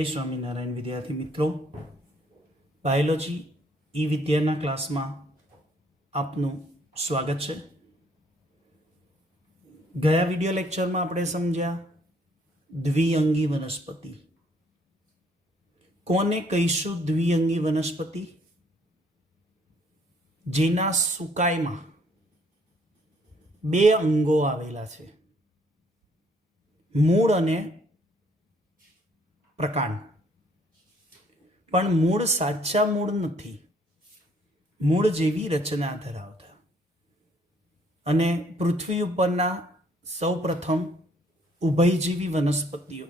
जय स्वामीनारायण विद्यार्थी मित्रों, बायोलॉजी ई विद्याना क्लास में आपनु स्वागत है। गया विडियो लेक्चर में आपणे समझ्या द्विअंगी वनस्पति। कोने कहीशुं द्विअंगी वनस्पति? जेना सुकायमां बे अंगो आवेला छे, मूळ अने प्रकांड। पण मूळ साचा मूळ नथी, मूळ जेवी रचना धरावता। अने पृथ्वी उपरना सौ प्रथम उभयजीवी वनस्पतिओ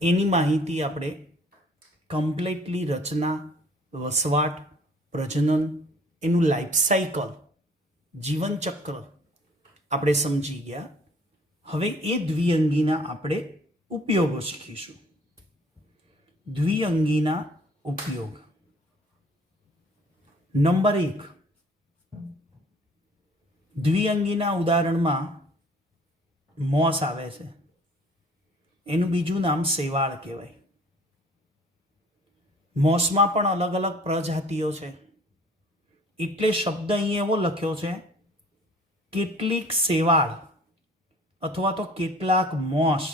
एनी माहिती आपणे कम्प्लीटली रचना, वसवाट, प्रजनन, एनु लाइफ साइकल, जीवन चक्र आपणे समजी गया। हवे ए द्विअंगीना आपणे उपयोगो शीखीशुं। द्विअंगीना उपयोग नंबर 1, द्विअंगीना उदाहरण में मॉस आवे छे। एनु बीजू नाम शेवाळ कहेवाय। मॉस में पण अलग अलग प्रजातिओ छे, एटले शब्द अहीं एवो लख्यो छे केटलीक शेवाळ अथवा तो केटलाक मॉस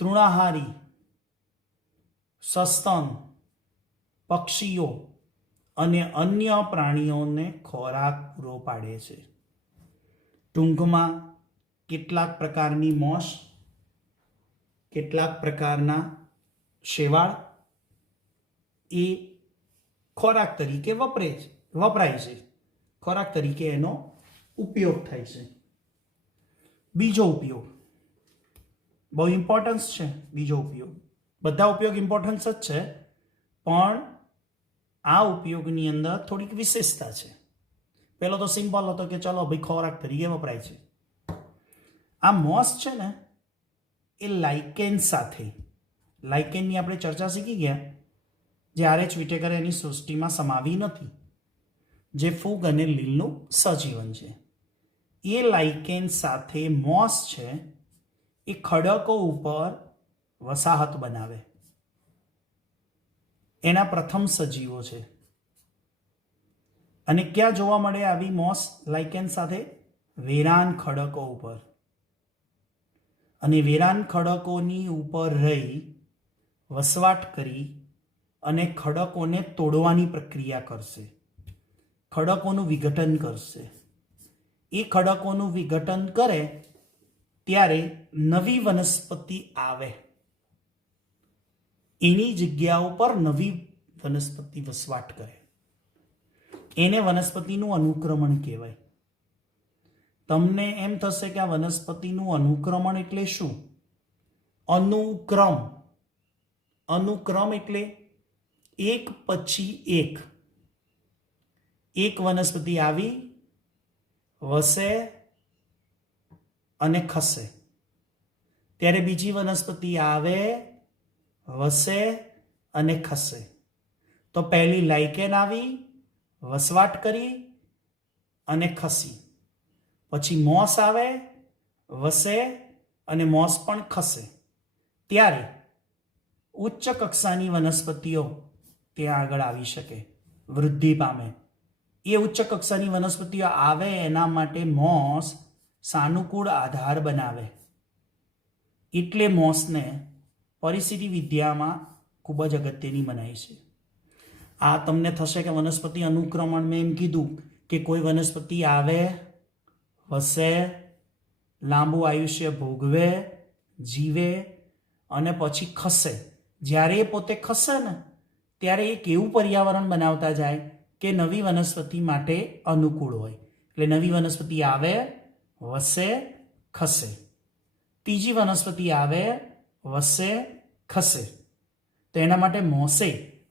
तृणाहारी सस्तन पक्षीओ अने अन्य प्राणीओने खोराक पूरो पाडे छे। टूंकमां केटलाक प्रकारनी मॉस, केटलाक प्रकारना शेवाळ ए खोराक तरीके वपराय छे, खोराक तरीके एनो उपयोग थाय छे। बीजो उपयोग बहु इम्पोर्टन्स छे। बीजो उपयोग बधा उपयोग इम्पोर्टन्स ज छे, पण आ उपयोगनी अंदर थोड़ीक विशेषता छे। पहलो तो सिंपल हतो के चलो भाई खोराक तरीके वपराय छे। आ मॉस छे ने ए लाइकेन साथे, लाइकेननी आपणे चर्चा शीखी गया जे आर.एच. विटेकरे एनी सृष्टिमां समावी नथी, जे फूग अने લીલનું સજીવન છે। એ લાઇકેન સાથે મોસ છે એ ખડકો ઉપર વસાહત બનાવે। એના પ્રથમ સજીવો છે। અને ક્યાં જોવા મળે આવી મોસ લાઇકેન સાથે? વેરાન ખડકો ઉપર। અને વેરાન ખડકોની ઉપર રહી વસવાટ કરી અને ખડકોને તોડવાની પ્રક્રિયા કરશે, ખડકોનું વિઘટન કરશે। એ ખડકોનું વિઘટન કરે ત્યારે નવી વનસ્પતિ આવે, એની જગ્યાઓ પર નવી વનસ્પતિ વસવાટ કરે। એને વનસ્પતિનું અનુક્રમણ કહેવાય। તમને એમ થશે કે આ વનસ્પતિનું અનુક્રમણ એટલે શું? અનુક્રમ, અનુક્રમ એટલે એક પછી એક વનસ્પતિ આવી વસે અને ખસે, ત્યારે બીજી વનસ્પતિ આવે વસે અને ખસે। તો પહેલી લાઇકેન આવી, વસવાટ કરી અને ખસી। પછી મોસ આવે, વસે અને મોસ પણ ખસે। ત્યારે ઉચ્ચ કક્ષાની વનસ્પતિઓ ત્યાં આગળ આવી શકે, વૃદ્ધિ પામે। એ ઉચ્ચ કક્ષાની વનસ્પતિઓ આવે એના માટે મોસ સાનુકૂળ આધાર બનાવે। એટલે મોસને પરિસ્થિતિ વિદ્યામાં ખૂબ જ અગત્યની મનાય છે। આ તમને થશે કે વનસ્પતિ અનુક્રમણ મેં એમ કીધું કે કોઈ વનસ્પતિ આવે, વસે, લાંબુ આયુષ્ય ભોગવે, જીવે અને પછી ખસે। જ્યારે એ પોતે ખસે ને ત્યારે એક એવું પર્યાવરણ બનાવતા જાય કે નવી વનસ્પતિ માટે અનુકૂળ હોય। એટલે નવી વનસ્પતિ આવે, વસે, ખસે। ત્રીજી વનસ્પતિ આવે, વસે, ખસે। તો એના માટે મોસે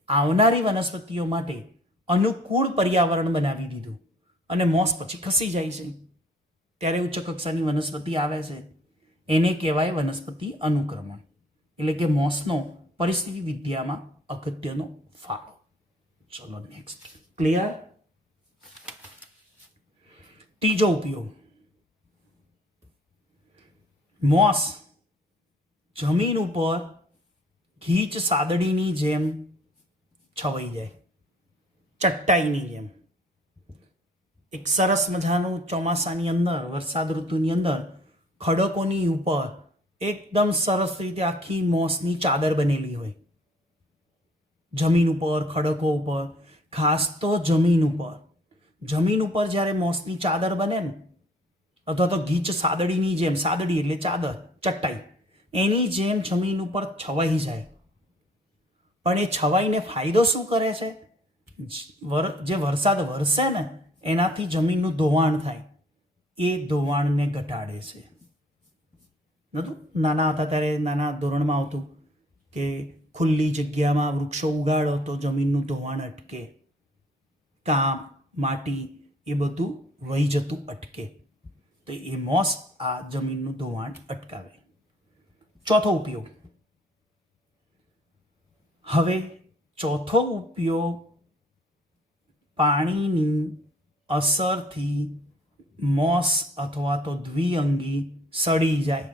આવનારી વનસ્પતિઓ માટે અનુકૂળ પર્યાવરણ બનાવી દીધું અને મોસ પછી ખસી જાય છે। ત્યારે ઉચ્ચ કક્ષાની વનસ્પતિ આવે છે, એને કહેવાય વનસ્પતિ અનુક્રમણ। એટલે કે મોસનો પરિસ્થિતિ વિદ્યામાં અગત્યનો ફાળો। ચલો નેક્સ્ટ, ક્લિયર? ત્રીજો ઉપયોગ, મોસ જમીન ઉપર ગીચ સાદડીની જેમ છવાઈ જાય, ચટ્ટાઈની જેમ. એક સરસ મજાનું ચોમાસાની અંદર, વરસાદ ઋતુની અંદર ખડકોની ઉપર એકદમ સરસ રીતે આખી મોસની ચાદર બનેલી હોય, જમીન ઉપર, ખડકો ઉપર, ખાસ તો જમીન ઉપર જ્યારે મોસની ચાદર બને ને, અથવા તો ગીચ સાદડીની જેમ, સાદડી એટલે ચાદર, ચટ્ટાઈ, એની જેમ જમીન ઉપર છવાઈ જાય. પણ એ છવાઈને ફાયદો શું કરે છે? જે વરસાદ વરસે ને એનાથી જમીનનું ધોવાણ થાય, એ ધોવાણને ઘટાડે છે. નતું નાના હતા ત્યારે નાના ધોરણમાં આવતું કે ખુલ્લી જગ્યામાં વૃક્ષો ઉગાડો તો જમીનનું ધોવાણ અટકે, કામ, માટી એ બધું વહી જતું અટકે. તો એ મોસ આ જમીનનું ધોવાણ અટકાવે. ચોથો ઉપયોગ. હવે ચોથો ઉપયોગ, પાણીની અસરથી મોસ અથવા તો દ્વિઅંગી સડી જાય.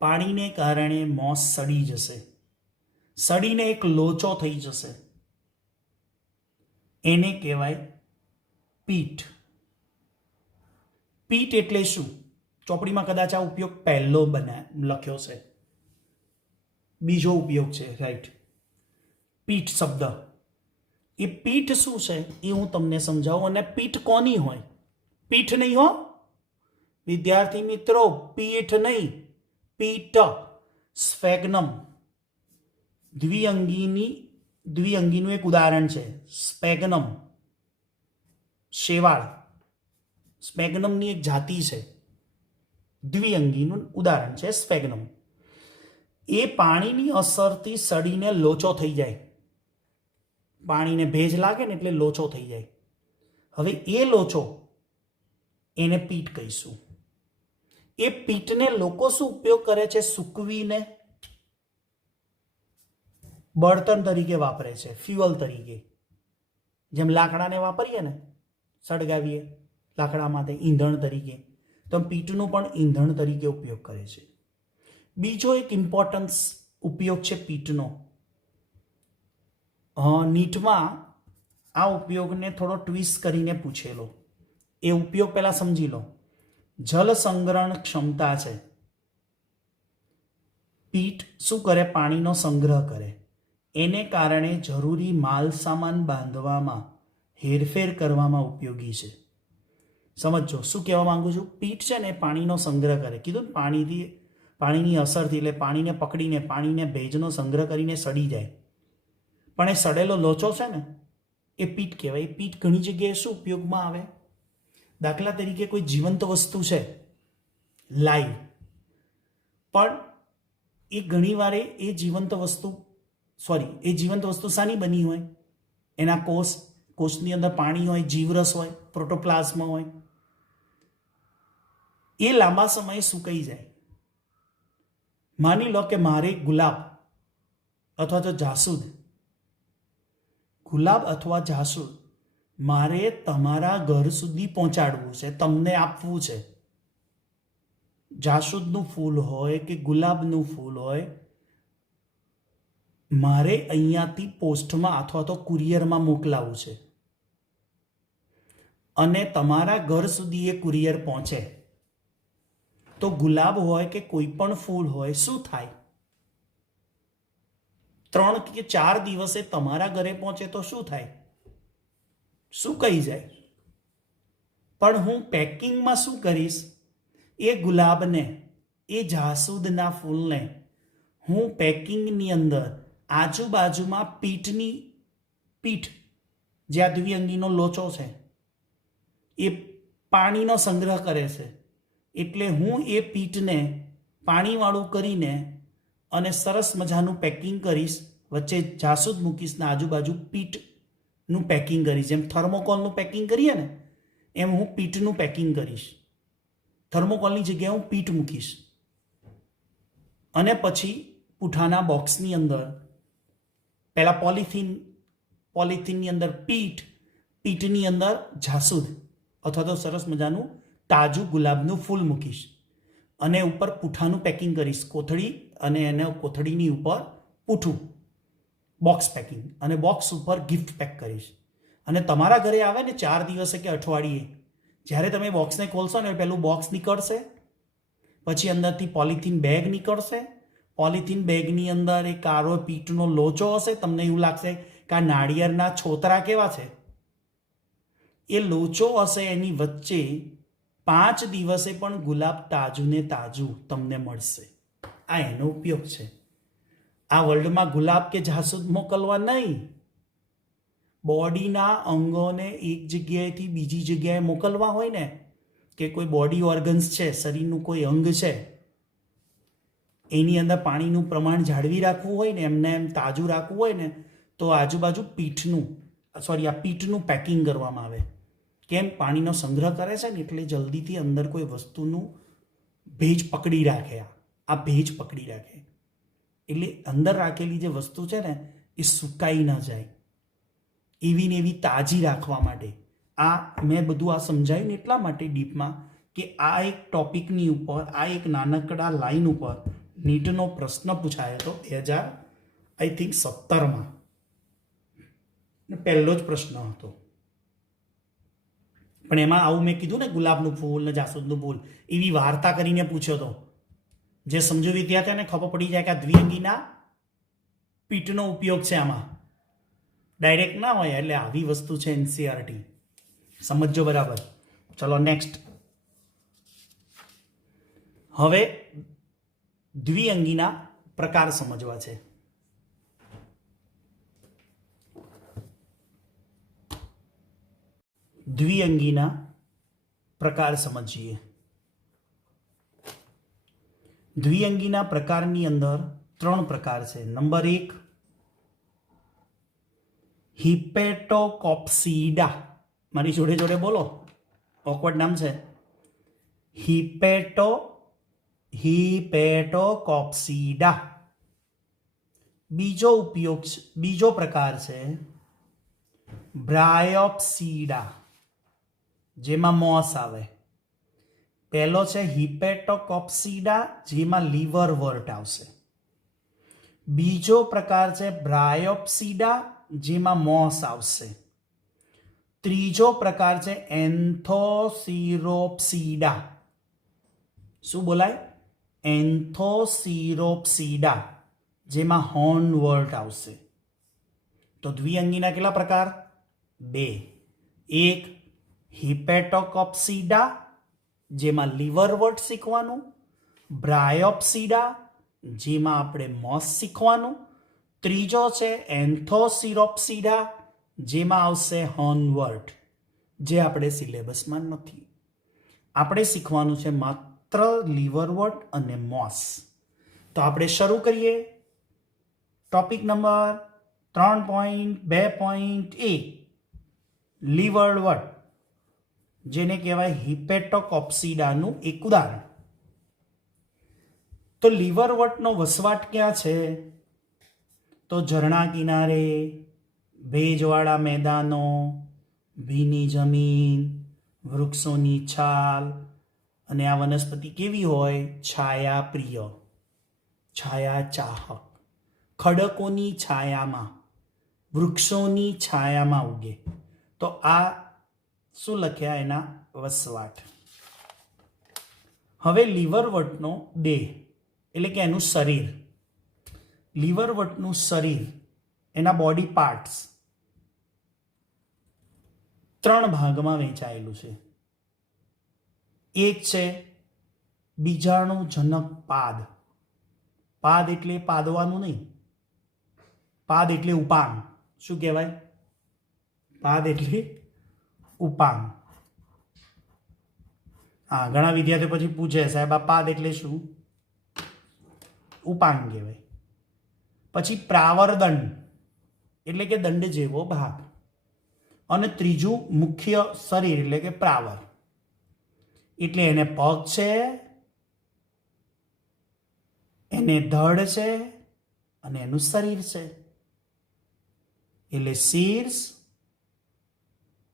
પાણીને કારણે મોસ સડી જશે, સડીને એક લોચો થઈ જશે. એને કહેવાય પીટ. પીટ એટલે શું? ચોપડીમાં કદાચ આ ઉપયોગ પહેલો લખ્યો છે, બીજો ઉપયોગ છે, રાઈટ. પીટ શબ્દ, એ પીઠ શું છે એ હું તમને સમજાવું. અને પીઠ કોની હોય? પીઠ નહીં હો વિદ્યાર્થી મિત્રો, પીઠ નહીં, પીટ, સ્ફેગ્નમ. દ્વિઅંગીનું એક ઉદાહરણ છે સ્પેગ્નમ, શેવાળ. સ્પેગ્નમની એક જાતિ છે, દ્વિઅંગીનું ઉદાહરણ છે સ્પેગ્નમ. એ પાણીની અસરથી સડીને લોચો થઈ જાય. પાણીને ભેજ લાગે ને એટલે લોચો થઈ જાય. હવે એ લોચો, એને પીટ કહીશું. એ પીટને લોકો શું ઉપયોગ કરે છે? સૂકવીને બળતણ તરીકે વાપરે છે, ફ્યુઅલ તરીકે. જેમ લાકડાને વાપરીએ ને, સળગાવીએ લાકડા માટે ઈંધણ તરીકે, તો પીટનું પણ ઈંધણ તરીકે ઉપયોગ કરે છે. બીજો એક ઇમ્પોર્ટન્સ ઉપયોગ છે પીટનો. નીટમાં આ ઉપયોગને થોડો ટ્વિસ્ટ કરીને પૂછેલો. એ ઉપયોગ પહેલા સમજી લો. જલ સંગ્રહણ ક્ષમતા છે. પીટ શું કરે? પાણીનો સંગ્રહ કરે. એને કારણે જરૂરી માલ સામાન બાંધવામાં, હેરફેર કરવામાં ઉપયોગી છે. સમજો શું કહેવા માંગુ છું? પીટ છે ને પાણીનો સંગ્રહ કરે. કીધું પાણીની અસરથી, એટલે પાણીને પકડીને, પાણીને ભેજનો સંગ્રહ કરીને સડી જાય. પણ એ સડેલો લોચો છે ને, એ પીટ કહેવાય. એ પીટ ઘણી જગ્યાએ શું ઉપયોગમાં આવે? દાખલા તરીકે કોઈ જીવંત વસ્તુ છે, લાઈવ, પણ એ ઘણીવાર એ જીવંત વસ્તુ શાની બની હોય? એના કોષની અંદર પાણી હોય, જીવરસ હોય, પ્રોટોપ્લાઝ્મા હોય. એ લાંબા સમયે સુકાઈ જાય. માની લો કે મારે ગુલાબ અથવા તો જાસૂદ, મારે તમારા ઘર સુધી પહોંચાડવું છે, તમને આપવું છે. જાસૂદનું ફૂલ હોય કે ગુલાબનું ફૂલ હોય, મારે અહીંયાથી પોસ્ટમાં અથવા તો કુરિયરમાં મોકલાવવું છે. અને તમારા ઘર સુધી એ કુરિયર પહોંચે તો ગુલાબ હોય કે કોઈ પણ ફૂલ હોય, શું થાય? 3 કે 4 દિવસે તમારા ઘરે પહોંચે તો શું થાય? સુકાઈ જાય. પણ હું પેકિંગમાં શું કરીશ? એ ગુલાબને, એ જાસૂદના ફૂલને હું પેકિંગની અંદર આજુબાજુમાં પીઠ, જે આ દ્વિઅંગીનો લોચો છે, એ પાણીનો સંગ્રહ કરે છે. એટલે હું એ પીઠને પાણીવાળું કરીને અને સરસ મજાનું પેકિંગ કરીશ. વચ્ચે જાસૂદ મૂકીશ ને આજુબાજુ પીઠનું પેકિંગ કરીશ. જેમ થર્મોકોલનું પેકિંગ કરીએ ને, એમ હું પીઠનું પેકિંગ કરીશ. થર્મોકોલની જગ્યાએ હું પીઠ મૂકીશ. અને પછી પૂઠાના બોક્સની અંદર પહેલા પોલિથીનની અંદર પીઠની અંદર જાસૂદ અથવા તો સરસ મજાનું તાજું ગુલાબનું ફૂલ મૂકીશ. અને ઉપર પૂઠાનું પેકિંગ કરીશ, કોથળી અને એને કોથળીની ઉપર પૂઠું બોક્સ પેકિંગ અને બોક્સ ઉપર ગિફ્ટ પેક કરીશ. અને તમારા ઘરે આવે ને 4 દિવસે કે અઠવાડિયે, જ્યારે તમે બોક્સને ખોલશો ને પેલું બોક્સ નીકળશે, પછી અંદરથી પોલિથીન બેગ નીકળશે. પોલિથીન બેગની અંદર એક કાળો પીઠનો લોચો હશે. તમને એવું લાગશે કે આ નાળિયેરના છોતરા કેવા છે. એ લોચો હશે, એની વચ્ચે 5 દિવસે પણ ગુલાબ તાજું ને તાજું તમને મળશે. આ એનો ઉપયોગ છે. આ વર્લ્ડમાં ગુલાબ કે જાસૂદ મોકલવા નહીં, બોડીના અંગોને એક જગ્યાએથી બીજી જગ્યાએ મોકલવા હોય ને, કે કોઈ બોડી ઓર્ગન્સ છે, શરીરનું કોઈ અંગ છે, એની અંદર પાણીનું પ્રમાણ જાળવી રાખવું હોય ને, એમને એમ તાજું રાખવું હોય ને, તો આજુબાજુ આ પીઠનું પેકિંગ કરવામાં આવે. કેમ? પાણીનો સંગ્રહ કરે છે ને, એટલે જલ્દીથી અંદર કોઈ વસ્તુનું ભેજ પકડી રાખે. આ ભેજ પકડી રાખે એટલે અંદર રાખેલી જે વસ્તુ છે ને એ સુકાઈ ન જાય, એવી ને એવી તાજી રાખવા માટે. આ મેં બધું આ સમજાવ્યું ને એટલા માટે ડીપમાં, કે આ એક ટોપિકની ઉપર, આ એક નાનકડા લાઈન ઉપર નીટનો પ્રશ્ન પૂછાયો હતો 2017માં. પહેલો જ પ્રશ્ન હતો. પણ એમાં આવું મેં કીધું ને, ગુલાબનું ફૂલ ને જાસૂદનું ફૂલ, એવી વાર્તા કરીને પૂછ્યો હતો. જે સમજો વિદ્યાર્થીઓને ખબર પડી જાય કે આ દ્વિઅંગીના પીઠનો ઉપયોગ છે. આમાં ડાયરેક્ટ ના હોય, એટલે આવી વસ્તુ છે એનસીઆરટી. સમજો બરાબર. ચલો નેક્સ્ટ. હવે દ્વિઅંગીના પ્રકાર સમજવા છે. દ્વિઅંગીના પ્રકાર સમજીએ. દ્વિઅંગીના પ્રકારની અંદર 3 પ્રકાર છે. નંબર 1, હિપેટોકોપ્સીડા. મારી જોડે જોડે બોલો, ઓકવર્ડ નામ છે. હિપેટોકોપ્સીડા. બીજો પ્રકાર છે બ્રાયોપ્સીડા, જેમાં મોસ આવે. પહેલો છે હિપેટોકોપ્સીડા, જેમાં લીવરવર્ટ આવશે. બીજો પ્રકાર છે બ્રાયોપ્સીડા, જેમાં મોસ આવશે. ત્રીજો પ્રકાર છે એન્થોસિરોપ્સીડા. શું બોલાય? એન્થોસિરોપ્સીડા, જેમાં હોર્નવર્ટ આવશે. તો દ્વિઅંગીના કેટલા પ્રકાર? 2. એક હિપેટોકોપ્સીડા, જેમાં લીવરવર્ટ શીખવાનું. બ્રાયોપ્સીડા, જેમાં આપણે મોસ શીખવાનું. ત્રીજો છે એન્થોસિરોપ્સીડા, જેમાં આવશે હોર્નવર્ટ, જે આપણે સિલેબસમાં નથી. આપણે શીખવાનું છે માત્ર લીવરવર્ટ અને મોસ. તો આપણે શરૂ કરીએ. ટોપિક નંબર 3.2.a, લીવરવર્ટ, જેને કહેવાય હિપેટોકોપ્સીડાનું એક ઉદાહરણ. તો લીવરવર્ટનો વસવાટ ક્યાં છે? તો ઝરણા કિનારે, ભેજવાળા મેદાનો, ભીની જમીન, વૃક્ષોની છાલ. અને આ વનસ્પતિ કેવી હોય? છાયાપ્રિય, છાયા ચાહક, ખડકોની છાયામાં, વૃક્ષોની છાયામાં ઉગે. તો આ શું લખ્યા? એના વસવાટ. હવે લીવરવર્ટનો દેહ, એટલે કે એનું શરીર. લીવરવર્ટનું શરીર, એના બોડી પાર્ટ્સ 3 ભાગમાં વહેંચાયેલું છે. એક છે બીજાણુજનક પાદ. પાદ એટલે પાદવાનું નહીં, પાદ એટલે ઉપાંગ. શું કહેવાય? પાદ એટલે ઉપાંગ. હા, ઘણા વિદ્યાર્થીઓ પછી પૂછે, સાહેબ આ પાદ એટલે શું? ઉપાંગ કહેવાય. પછી પ્રાવરદંડ, એટલે કે દંડ જેવો ભાગ. અને ત્રીજું મુખ્ય શરીર, એટલે કે પ્રાવર. એટલે એને પગ છે, એને ધડ છે, અને એનું શરીર છે. એટલે શીર્ષ,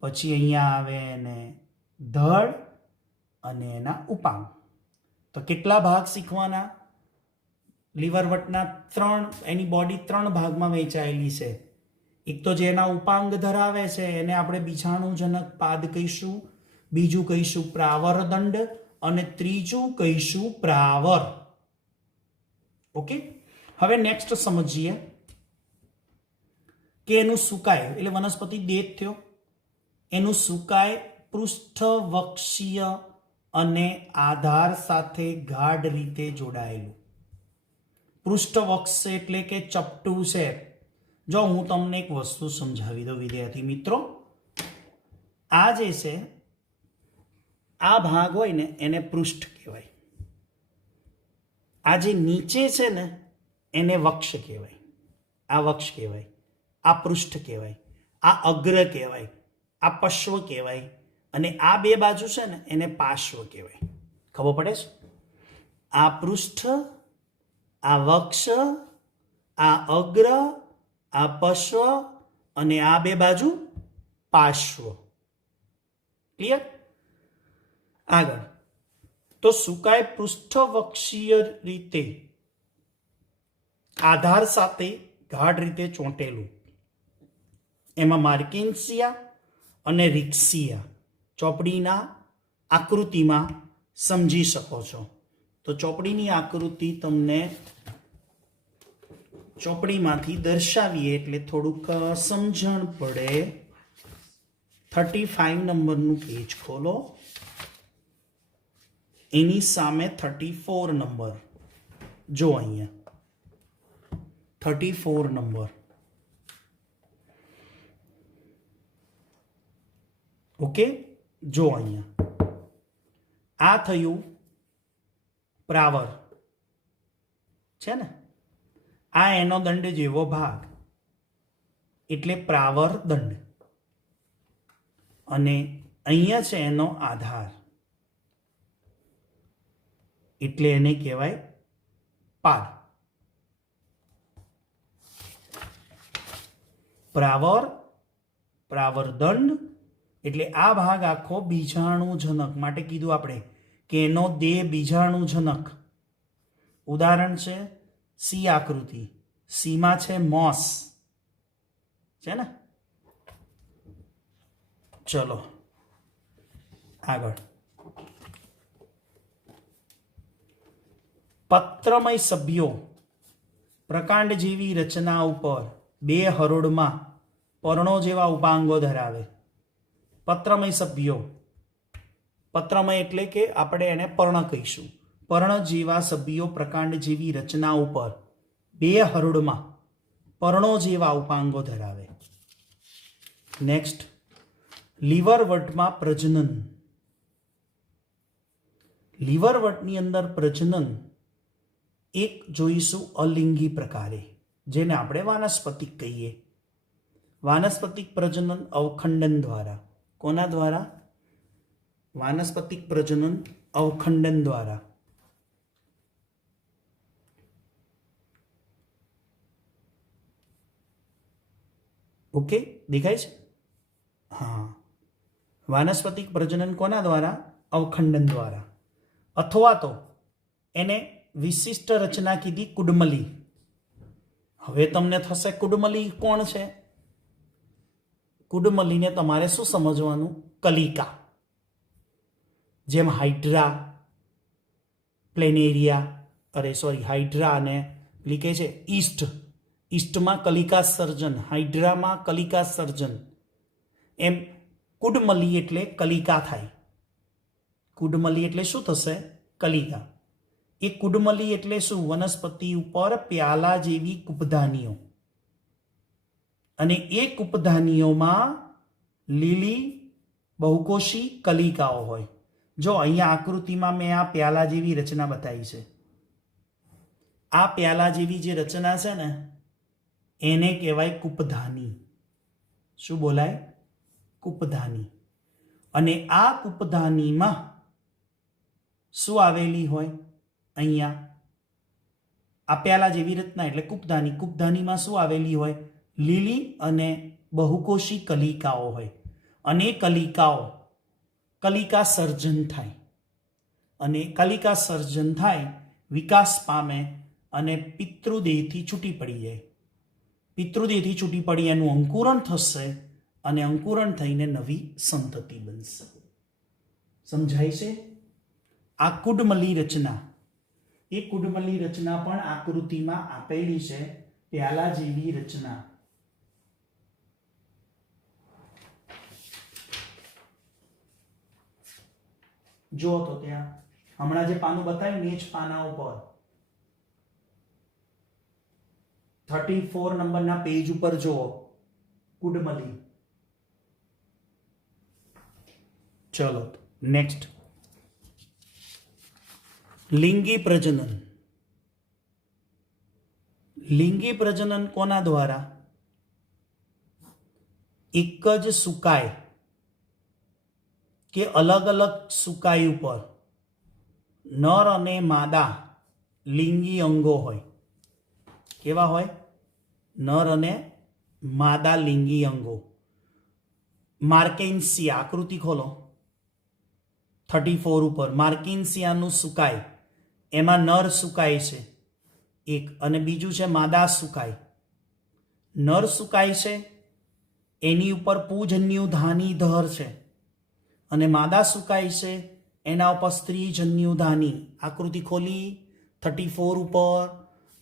પછી અહીંયા આવે એને ધડ અને એના ઉપાંગ. તો કેટલા ભાગ શીખવાના? લીવરવટના એની બોડી 3 ભાગમાં વહેંચાયેલી છે. એક તો જેના ઉપાંગ ધરાવે છે એને આપણે બીજાણુજનક પાદ કહીશું, બીજું કહીશું પ્રાવરદંડ અને ત્રીજું કહીશું પ્રાવર. ઓકે, હવે નેક્સ્ટ સમજીએ કે એનું સુકાય એટલે વનસ્પતિ દેહ થયો, એનું સુકાય પૃષ્ઠવક્ષીય અને આધાર સાથે ગાઢ રીતે જોડાયેલું. પૃષ્ઠવક્ષ એટલે કે ચપટું છે. જો હું તમને એક વસ્તુ સમજાવી દઉં વિદ્યાર્થી મિત્રો, આ જે છે આ ભાગ હોય ને એને પૃષ્ઠ કહેવાય, આ જે નીચે છે ને એને વક્ષ કહેવાય, આ વક્ષ કહેવાય, આ પૃષ્ઠ કહેવાય, આ અગ્ર કહેવાય, આ પશ્વ કહેવાય અને આ બે બાજુ છે ને એને પાર્શ્વ કહેવાય. ખબર પડે છે? આ પૃષ્ઠ, આ વક્ષ, આ અગ્ર, આ પશ્વ અને આ બે બાજુ પાર્શ્વ. ક્લિયર? આગળ તો સુકાય પૃષ્ઠવક્ષીય રીતે આધાર સાથે ગાઢ રીતે ચોંટેલું. એમાં માર્કેન્સિયા અને રિક્સિયા ચોપડીના આકૃતિમાં સમજી શકો છો. તો ચોપડીની આકૃતિ તમને ચોપડીમાંથી દર્શાવીએ એટલે થોડુંક સમજણ પડે. 35 નંબરનું પેજ ખોલો, એની સામે 34 નંબર જો, અહીંયા 34 નંબર. ઓકે, જો અહીંયા આ થયું પ્રાવર છે ને, આ એનો દંડ જેવો ભાગ એટલે પ્રાવર દંડ, અને અહીંયા છે એનો આધાર એટલે એને કહેવાય પાદ. પ્રાવર, પ્રાવર દંડ એટલે આ ભાગ આખો બીજાણુજનક માટે કીધું આપણે કે એનો દેહ બીજાણુજનક. ઉદાહરણ છે સી આકૃતિ, સીમાં છે મોસ છે ને. ચલો આગળ. પત્રમય સભ્યો પ્રકાંડ જેવી રચના ઉપર બે હરોળમાં પર્ણો જેવા ઉપાંગો ધરાવે. પત્રમય સભ્યો, પત્રમય એટલે કે આપણે એને પર્ણ કહીશું. પર્ણ જેવા સભ્યો પ્રકાંડ જેવી રચના ઉપર બે હરોળમાં પર્ણો જેવા ઉપાંગો ધરાવે. નેક્સ્ટ, લીવરવટમાં પ્રજનન. લીવરવટની અંદર પ્રજનન એક જોઈશું અલિંગી પ્રકારે, જેને આપણે વાનસ્પતિક કહીએ. વાનસ્પતિક પ્રજનન અવખંડન દ્વારા. કોના દ્વારા? વાનસ્પતિક પ્રજનન અવખંડન દ્વારા. ઓકે, દેખાય છે? હા, વાનસ્પતિક પ્રજનન કોના દ્વારા? અવખંડન દ્વારા. અથવા તો એને વિશિષ્ટ રચના કીધી કુડમલી. હવે તમને થશે કુડમલી કોણ છે? કુડમલીને તમારે શું સમજવાનું? કલિકા. જેમ હાઇડ્રા, પ્લેનેરિયા, હાઇડ્રા અને લીકે છે ઈસ્ટ. ઈસ્ટમાં કલિકા સર્જન, હાઇડ્રામાં કલિકા સર્જન. એમ કુડમલી એટલે કલિકા થાય. કુડમલી એટલે શું થશે? કલિકા. એ કુડમલી એટલે શું? વનસ્પતિ ઉપર પ્યાલા જેવી કુપધાનીઓ, અને એ કુપધાનીઓમાં લીલી બહુકોષી કલિકાઓ હોય. જો અહીંયા આકૃતિમાં મેં આ પ્યાલા જેવી રચના બતાવી છે. આ પ્યાલા જેવી જે રચના છે ને એને કહેવાય કુપધાની. શું બોલાય? કુપધાની. અને આ કુપધાનીમાં શું આવેલી હોય? અહીંયા આ પ્યાલા જેવી રચના એટલે કુપધાની. કુપધાનીમાં શું આવેલી હોય? લીલી અને બહુકોષી કલિકાઓ હોય. અને કલિકાઓ કલિકા સર્જન થાય. અને કલિકા સર્જન થાય, વિકાસ પામે અને પિતૃદેહથી છૂટી પડી જાય. પિતૃદેહથી છૂટી પડી એનું અંકુરણ થશે અને અંકુરણ થઈને નવી સંતતિ બનશે. સમજાય છે? આ કુડમલી રચના, એ કુડમલી રચના પણ આકૃતિમાં આપેલી છે, પ્યાલા જેવી રચના. જો તો ત્યાં હમણાં જે પાનું બતાવ્યું ને જ પાના ઉપર 34 નંબરના પેજ ઉપર જુઓ કુડમલી. ચલો નેક્સ્ટ, લિંગી પ્રજનન. લિંગી પ્રજનન કોના દ્વારા? એક જ સુકાય કે અલગ અલગ સુકાઈ ઉપર નર અને માદા લિંગી અંગો હોય. કેવા હોય? નર અને માદા લિંગી અંગો. માર્કેન્સિયા, આકૃતિ ખોલો 34 ઉપર. માર્કેન્સિયાનું સુકાય, એમાં નર સુકાય છે એક, અને બીજું છે માદા સુકાય. નર સુકાય છે એની ઉપર પૂજન્યુધાની ધર છે, અને માદા સુકાય છે એના ઉપર સ્ત્રીજન્યુધાની. આકૃતિ ખોલી 34 ઉપર,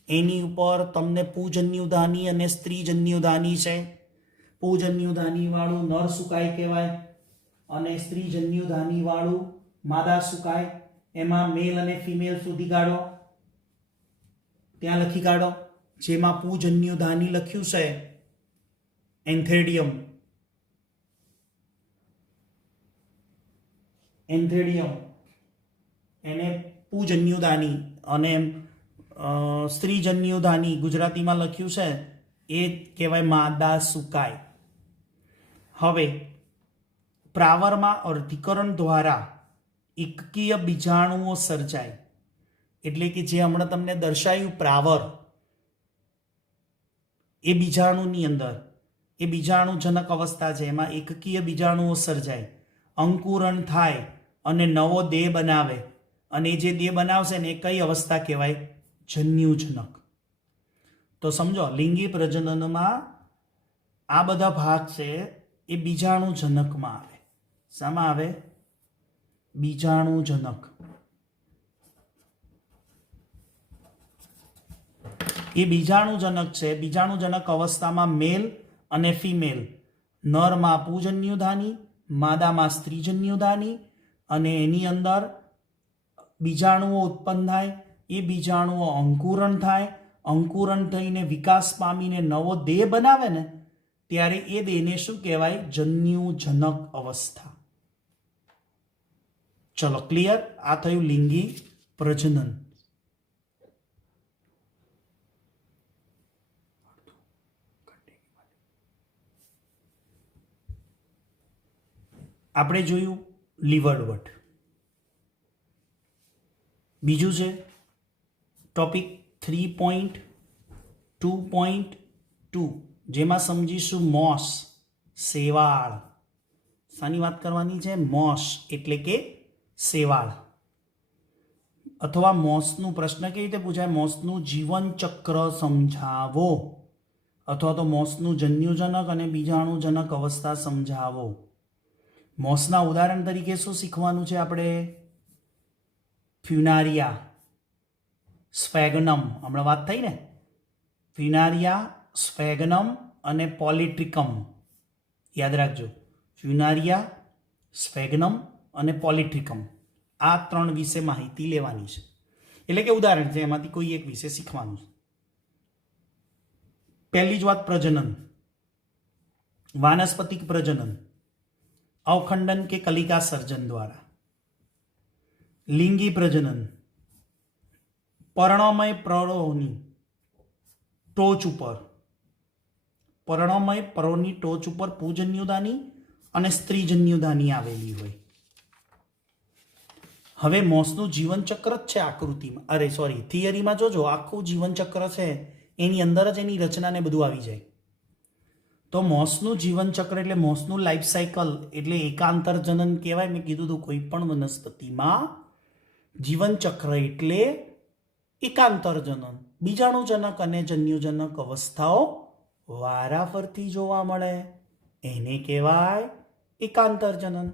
એની ઉપર તમને પૂજન્યુધાની અને સ્ત્રીજન્યુધાની છે. પૂજન્યુધાની વાળું નર સુકાય કહેવાય, અને સ્ત્રીજન્યુધાની વાળું માદા સુકાય. એમાં મેલ અને ફિમેલ સુધી કાઢો, ત્યાં લખી કાઢો. જેમાં પૂજન્યુધાની લખ્યું છે એન્થેડિયમ, એન્થેડિયમ એને પૂજન્યુધાની, અને સ્ત્રીજન્યુધાની ગુજરાતીમાં લખ્યું છે એ કહેવાય માદા સુકાય. હવે પ્રાવરમાં અર્ધીકરણ દ્વારા એકકીય બીજાણુઓ સર્જાય, એટલે કે જે હમણાં તમને દર્શાવ્યું પ્રાવર, એ બીજાણુની અંદર એ બીજાણુજનક અવસ્થા છે, એમાં એકકીય બીજાણુઓ સર્જાય, અંકુરણ થાય અને નવો દેહ બનાવે. અને જે દેહ બનાવશે ને એ કઈ અવસ્થા કહેવાય? જન્યુજનક. તો સમજો, લિંગી પ્રજનનમાં આ બધા ભાગ છે એ બીજાણુજનકમાં આવે. શામાં આવે? બીજાણુજનક. એ બીજાણુજનક છે. બીજાણુજનક અવસ્થામાં મેલ અને ફિમેલ, નરમાં પૂજન્યુધાની, માદામાં સ્ત્રીજન્યુધાની, અને એની અંદર બીજાણુઓ ઉત્પન્ન થાય. એ બીજાણુઓ અંકુરણ થાય, અંકુરણ થઈને વિકાસ પામીને નવો દેહ બનાવે ને, ત્યારે એ દેહને શું કહેવાય? જન્યુજનક અવસ્થા. ચલો ક્લિયર? આ થયું લિંગી પ્રજનન. આપણે જોયું લીવરવટ. બીજું છે ટોપિક 3.2.2, જેમાં સમજીશું મોસ, શેવાળ. શાની વાત કરવાની છે? મોસ એટલે કે શેવાળ. અથવા મોસનું પ્રશ્ન કેવી રીતે પૂછાય? મોસનું જીવન ચક્ર સમજાવો, અથવા તો મોસનું જન્યુજનક અને બીજાણુજનક અવસ્થા સમજાવો. મોસના ઉદાહરણ તરીકે શું શીખવાનું છે આપણે? ફ્યુનારિયા, સ્ફેગનમ, હમણાં વાત થઈ ને, ફ્યુનારિયા, સ્ફેગનમ અને પોલિટ્રિકમ. યાદ રાખજો, ફ્યુનારિયા, સ્ફેગનમ અને પોલિટ્રિકમ, આ 3 વિશે માહિતી લેવાની છે. એટલે કે ઉદાહરણ છે, એમાંથી કોઈ એક વિશે શીખવાનું છે. પહેલી જ વાત, પ્રજનન. વાનસ્પતિક પ્રજનન અવખંડન કે કલિકા સર્જન દ્વારા. લિંગી પ્રજનન પર્ણમય પરોની ટોચ ઉપર, પર્ણમય પરોની ટોચ ઉપર પૂજન્યુધાની અને સ્ત્રીજન્યુધાની આવેલી હોય. હવે મોસનું જીવનચક્ર જ છે આકૃતિમાં, અરે સોરી થિયરીમાં જોજો, આખું જીવનચક્ર છે, એની અંદર જ એની રચનાને બધું આવી જાય. તો મોસનું જીવનચક્ર એટલે મોસનું લાઈફ સાયકલ એટલે એકાંતર જનન કહેવાય. મેં કીધું હતું કોઈ પણ વનસ્પતિમાં જીવનચક્ર એટલે એકાંતરજનન. બીજાણુજનક અને જન્યુજનક અવસ્થાઓ વારાફરતી જોવા મળે એને કહેવાય એકાંતરજનન.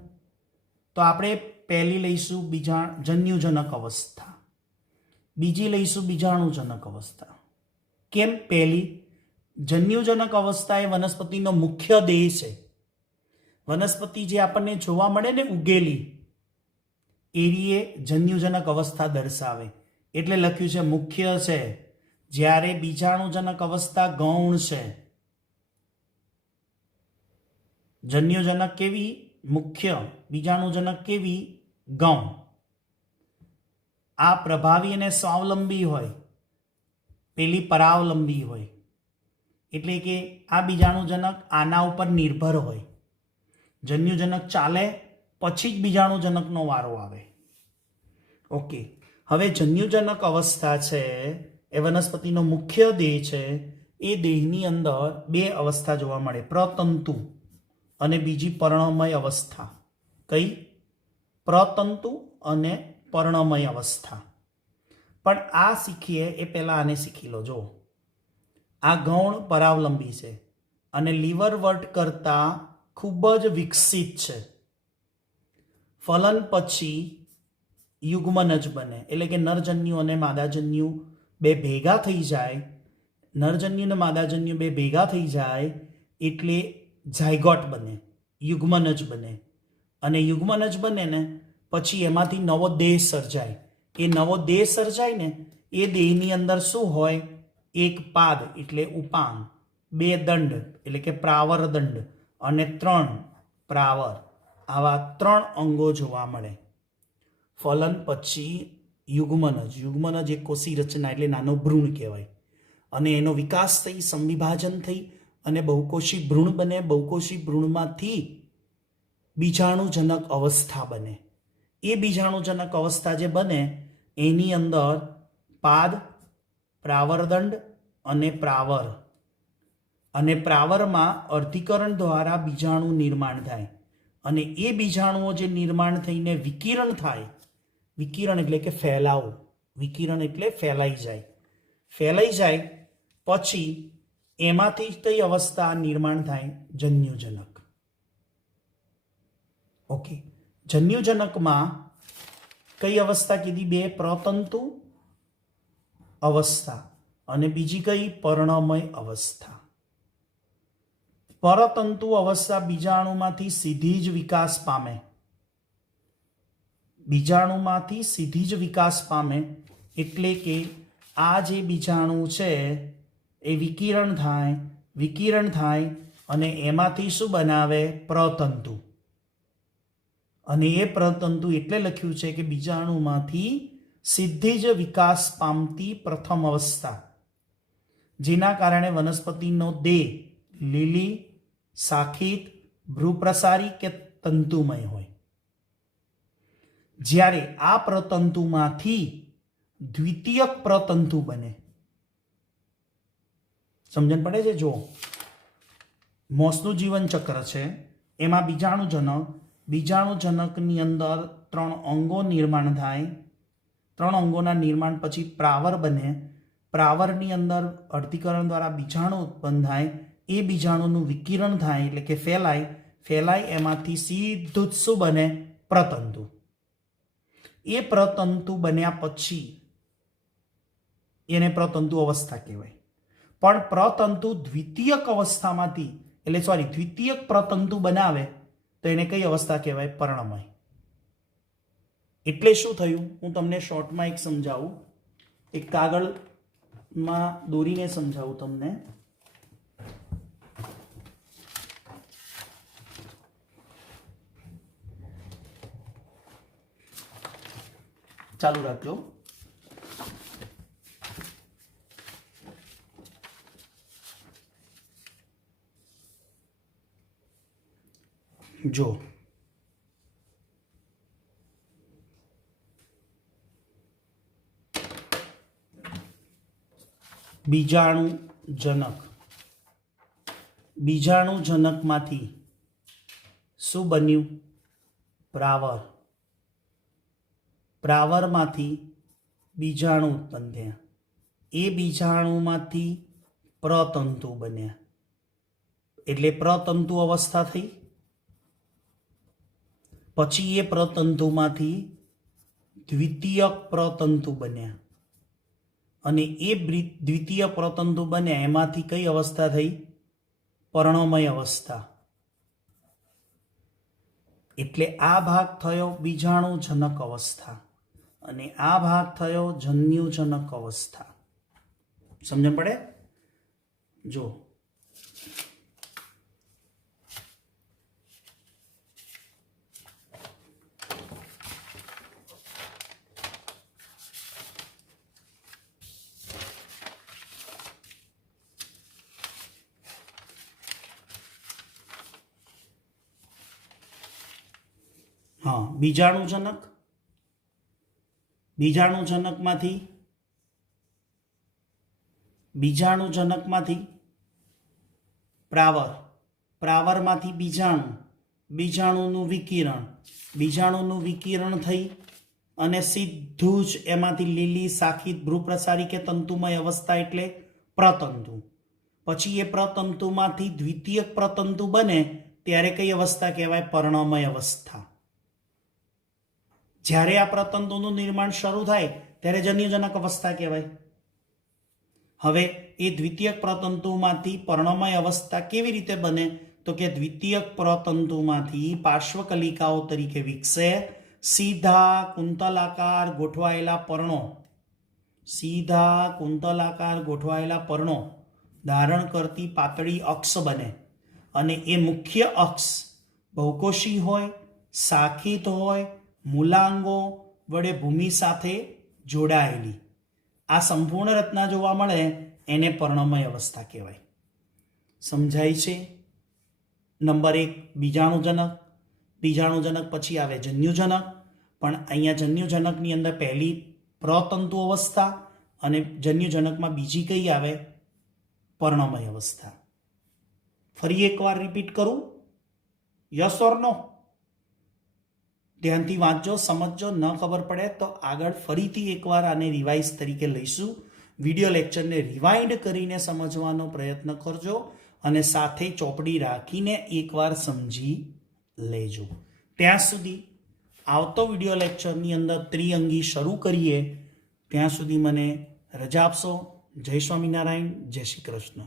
તો આપણે પહેલી લઈશું જન્યુજનક અવસ્થા, બીજી લઈશું બીજાણુજનક અવસ્થા. કેમ? પહેલી જન્યુજનક અવસ્થા એ વનસ્પતિનો મુખ્ય દેહ છે. વનસ્પતિ જે આપણને જોવા મળે ને ઉગેલી એરીએ જન્યુજનક અવસ્થા દર્શાવે એટલે લખ્યું છે મુખ્ય છે. જ્યારે બીજાણુજનક અવસ્થા ગૌણ છે. જન્યુજનક કેવી? મુખ્ય. બીજાણુજનક કેવી? ગૌણ. આ પ્રભાવી અને સ્વાવલંબી હોય, પેલી પરાવલંબી હોય. એટલે કે આ બીજાણુજનક આના ઉપર નિર્ભર હોય. જન્યુજનક ચાલે પછી જ બીજાણુજનકનો વારો આવે. ઓકે, હવે જન્યુજનક અવસ્થા છે એ વનસ્પતિનો મુખ્ય દેહ છે. એ દેહની અંદર બે અવસ્થા જોવા મળે, પ્રતંતુ અને બીજી પર્ણમય અવસ્થા. કઈ? પ્રતંતુ અને પર્ણમય અવસ્થા. પણ આ શીખીએ એ પહેલા આને શીખી લો. જો આ ગૌણ પરાવલંબી છે અને લીવરવર્ટ કરતા ખૂબ જ વિકસિત છે. ફલન પછી યુગ્મનજ બને, એટલે કે નરજન્યુ અને માદાજન્યુ બે ભેગા થઈ જાય. નરજન્યુ અને માદાજન્યુ બે ભેગા થઈ જાય એટલે ઝાયગોટ બને, યુગ્મનજ બને. અને યુગ્મનજ બને ને પછી એમાંથી નવો દેહ સર્જાય. એ નવો દેહ સર્જાય ને એ દેહની અંદર શું હોય? એક પાદ એટલે ઉપાંગ, બે દંડ એટલે કે પ્રાવર દંડ અને ત્રણ પ્રાવર, આવા ત્રણ અંગો જોવા મળે. ફલન પછી યુગ્મનજ. યુગ્મનજ એક કોષી રચના એટલે નાનો ભ્રૂણ કહેવાય. અને એનો વિકાસ થઈ, સંવિભાજન થઈ અને બહુકોષી ભ્રૂણ બને. બહુકોષી ભ્રૂણમાંથી બીજાણુજનક અવસ્થા બને. એ બીજાણુજનક અવસ્થા જે બને એની અંદર પાદ, પ્રાવરદંડ અને પ્રાવર, અને પ્રાવરમાં અર્ધીકરણ દ્વારા બીજાણુ નિર્માણ થાય. અને એ બીજાણુઓ જે નિર્માણ થઈને વિકિરણ થાય, વિકિરણ એટલે કે ફેલાવો, વિકિરણ એટલે ફેલાઈ જાય. ફેલાઈ જાય પછી એમાંથી કઈ અવસ્થા નિર્માણ થાય? જન્યુજનક. ઓકે, જન્યુજનકમાં કઈ અવસ્થા કીધી? બે, પ્રતંતુ અવસ્થા અને બીજી કઈ? પર્ણમય અવસ્થા. પરતંતુ અવસ્થા બીજાણુમાંથી સીધી જ વિકાસ પામે. બીજાણુમાંથી સીધી જ વિકાસ પામે એટલે કે આ જે બીજાણુ છે એ વિકિરણ થાય અને એમાંથી શું બનાવે? પ્રતંતુ. અને એ પ્રતંતુ એટલે લખ્યું છે કે બીજાણુમાંથી સીધી જ વિકાસ પામતી પ્રથમ અવસ્થા, જેના કારણે વનસ્પતિનો દેહ લીલી, શાખિત, ભ્રૂપ્રસારી કે તંતુમય હોય. જ્યારે આ પ્રતંતુમાંથી દ્વિતીયક પ્રતંતુ બને. સમજણ પડે છે? જો મોસનું જીવન ચક્ર છે એમાં બીજાણુજનકની અંદર ત્રણ અંગો નિર્માણ થાય. ત્રણ અંગોના નિર્માણ પછી પ્રાવર બને. પ્રાવરની અંદર અર્ધીકરણ દ્વારા બીજાણુ ઉત્પન્ન થાય. એ બીજાણુનું વિકિરણ થાય એટલે કે ફેલાય એમાંથી સીધું જ શું બને? પ્રતંતુ. એ પ્રતંતુ બન્યા પછી એને પ્રતંતુ અવસ્થા કહેવાય. પણ પ્રતંતુ દ્વિતીયક અવસ્થામાંથી દ્વિતીયક પ્રતંતુ બનાવે તો એને કઈ અવસ્થા કહેવાય? પર્ણમય. એટલે શું થયું? હું તમને શોર્ટમાં એક સમજાવું, એક કાગળમાં દોરીને સમજાવું તમને. ચાલુ રાખજો. જો બીજાણુજનકમાંથી શું બન્યું? પ્રાવર. પ્રાવરમાંથી બીજાણુ ઉત્પન્ન થયા, એ બીજાણુમાંથી પ્રતંતુ બન્યા, એટલે પ્રતંતુ અવસ્થા થઈ. પછી એ પ્રતંતુમાંથી દ્વિતીયક પ્રતંતુ બન્યા, અને એ દ્વિતીય પ્રતંતુ બન્યા એમાંથી કઈ અવસ્થા થઈ? પર્ણમય અવસ્થા. એટલે આ ભાગ થયો બીજાણુજનક અવસ્થા અને આ ભાગ થયો જન્યુજનક અવસ્થા. સમજણ પડે? જો હા, બીજાણુજનકમાંથી પ્રાવરમાંથી બીજાણુનું વિકિરણ થઈ અને સીધું જ એમાંથી લીલી શાખિત ભ્રૂપ્રસારી કે તંતુમય અવસ્થા એટલે પ્રતંતુ. પછી એ પ્રતંતુમાંથી દ્વિતીયક પ્રતંતુ બને ત્યારે કઈ અવસ્થા કહેવાય? પર્ણમય અવસ્થા. જ્યારે આ પ્રતંતુનું નિર્માણ શરૂ થાય ત્યારે જન્યુજનક અવસ્થા કહેવાય. હવે એ દ્વિતીયક પ્રતંતુમાંથી પર્ણમય અવસ્થા કેવી રીતે બને? તો કે દ્વિતીયક પ્રતંતુમાંથી પાર્શ્વકલિકાઓ તરીકે વિકસે સીધા કુંતલાકાર ગોઠવાયેલા પર્ણો ધારણ કરતી પાતળી અક્ષ બને, અને એ મુખ્ય અક્ષ બહુકોષી હોય, શાખિત હોય, મૂલાંગો વડે ભૂમિ સાથે જોડાયેલી આ સંપૂર્ણ રચના જોવા મળે એને પર્ણમય અવસ્થા કહેવાય. સમજાય છે? નંબર 1 બીજાણુજનક, પછી આવે જન્યુજનક. પણ અહીંયા જન્યુજનકની અંદર પહેલી પ્રતંતુ અવસ્થા અને જન્યુજનકમાં બીજી કઈ આવે? પર્ણમય અવસ્થા. ફરી એકવાર રિપીટ કરું, યસ ઓર નો? ધ્યાનથી વાંચજો, સમજજો. ન ખબર પડે તો આગળ ફરીથી એકવાર આને રિવાઇઝ તરીકે લઈશું. વિડીયો લેક્ચરને રિવાઇન્ડ કરીને સમજવાનો પ્રયત્ન કરજો અને સાથે ચોપડી રાખીને એકવાર સમજી લેજો. ત્યાં સુધી આવતો વિડીયો લેક્ચરની અંદર ત્રિઅંગી શરૂ કરીએ ત્યાં સુધી મને રજા આપશો. જય સ્વામિનારાયણ, જય શ્રી કૃષ્ણ.